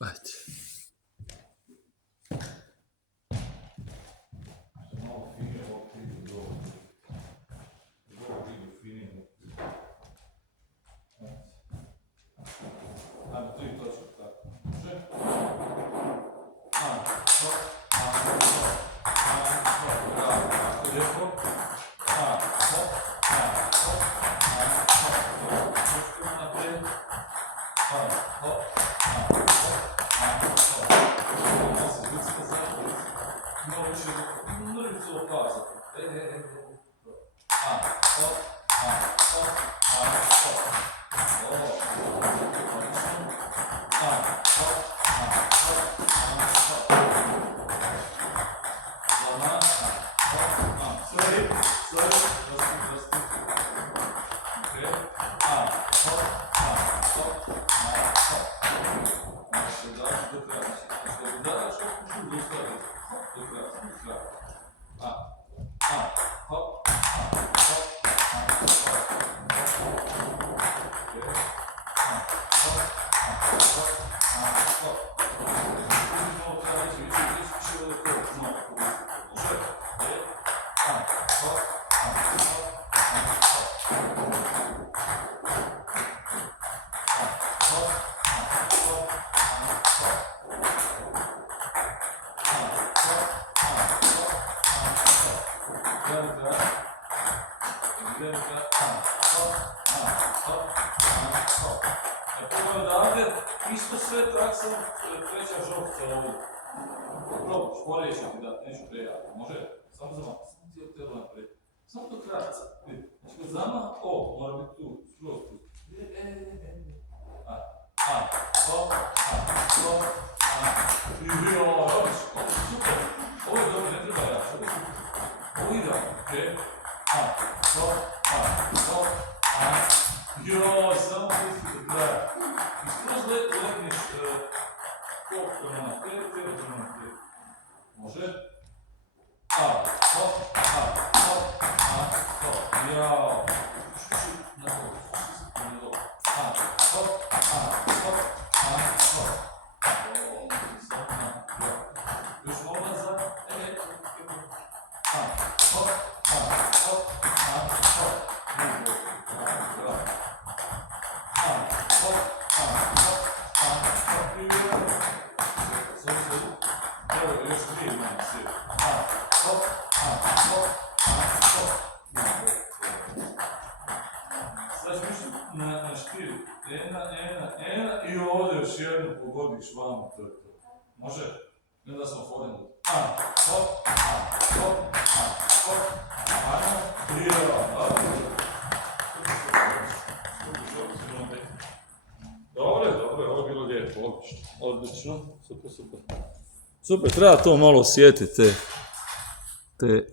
Ajde. Isto sve tak sam treća žopca ovdje. Probaš, poreći ti da neću prejati. Može? Samo zamah. Samo ti od teba naprijed. Samo do kraja. Znači kod zamaha, mora biti tu. Skroz tu. Hop. Super. Ovo je dobro, ne treba jače. Ovo ide. Okej. Samo pusti do kraja. I skroz letneš kop prema naprijed, tebe prema naprijed. Može? Hop. Jao. Na to. Hop. Još malo nazad. Hop. Na štir, jedna i ovdje još jednu pogodiš vamo, to je to. Može? I onda smo forenu. Hop. Dobro, ovo je bilo lijepo, odlično, super. Super, treba to malo osjetiti, te